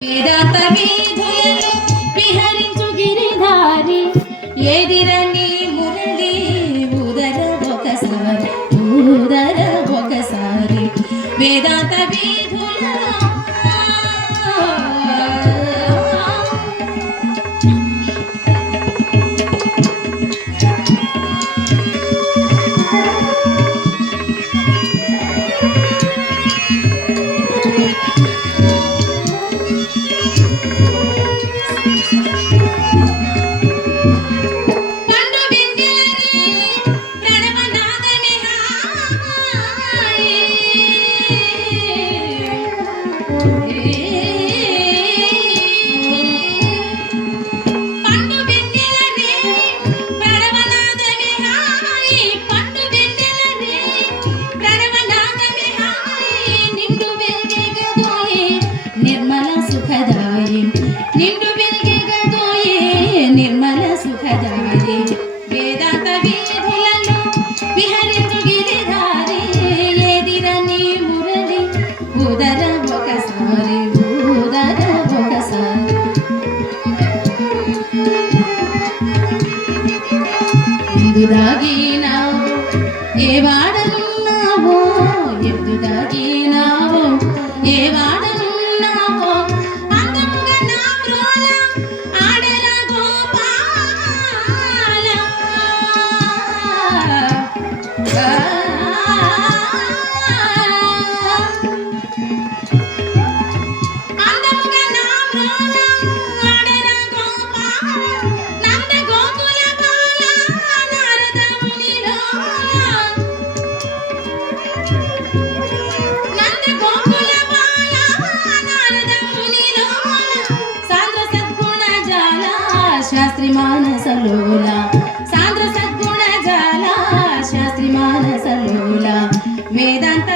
వేదాంత వీధులలో విహరించు గిరిధారి ఏదిరని మురళి ఉదర ఒకసారి వేదాంత వీధులలో నిండు వెలిగే గదోయే నిర్మల సుఖదారి వేదాంత వీధులలో విహరించు గిరిధారి ఏదిరని మురళి ఉదర ఒకసారి ఎందు దాగినావో ఏ వాడనున్నావో ఎందు దాగినావో ఏ వాడనున్నావో శాస్త్రి మానసలోల సాంద్ర సద్గుణ జాల శాస్త్రి మానసలోల వేదాంత